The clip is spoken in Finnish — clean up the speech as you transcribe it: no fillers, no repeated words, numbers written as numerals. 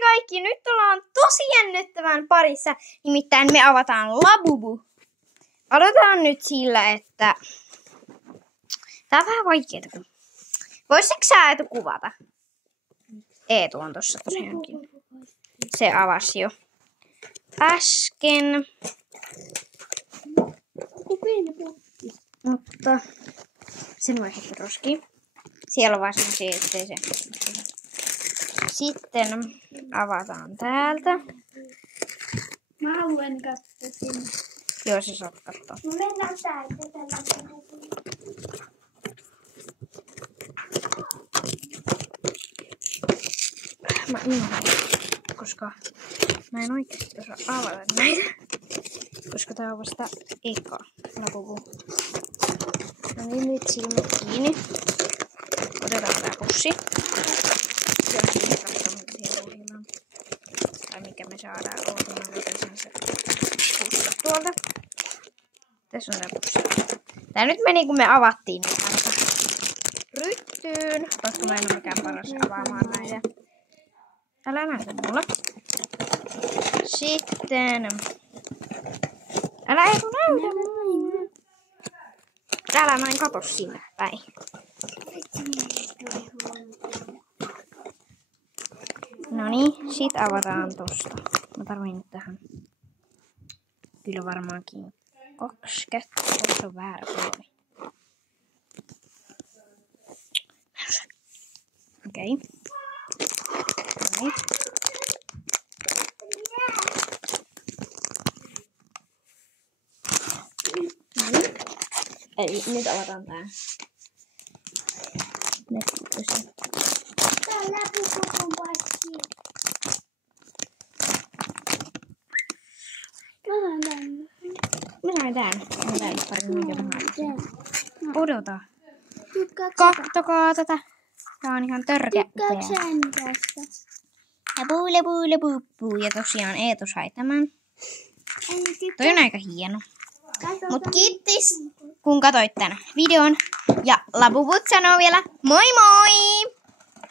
Moi kaikki! Nyt ollaan tosi jännittävän parissa. Nimittäin me avataan Labubu. Aloitetaan nyt sillä, että... Tää on vähän vaikeeta. Voisitko sä Eetu kuvata? Eetu on tossa tosiaankin. Se avasi jo äsken. Mutta sen voi heti roskiin. Siellä on vaan semmosia, ettei se... Sitten avataan täältä. Mä haluan katsoa sinne. Joo, se saat katsoa. No mennään täältä. Mä unohdin, koska mä en oikeesti osaa avata näitä. Koska tää on vasta eka Labubu. No niin, nyt silmät kiinni. Otetaan tää pussi. Ja sitten katsotaan, mitä siellä on. Tai mikä me saadaan. Mä otan se pussi tuolta. Tässä on tää pussi. Tää nyt meni kun me avattiin niin aika ryttyyn. Koska mä en ole mikään paras avaamaan näitä. Älä näytä mulle. Sitten... Älä Eetu näytä mulle. Älä näin kato sinne päin. Noniin, sit avataan tosta. Mä tarviin nyt tähän. Kyllä varmaankin 2 kättä. Se on väärä puoli. Okei. Noniin. Eli nyt avataan tää. Tää Labubu on paikki. Mä sain tän. Mä sain pari minkä mä haluaisin. Odota. Kattokaa tätä. Tää on ihan törkeä upea. Labubu. Ja tosiaan Eetu sai tämän. Toi on aika hieno. Mut kiitos kun katsoit tän videon. Ja Labubut sanoo vielä moi moi!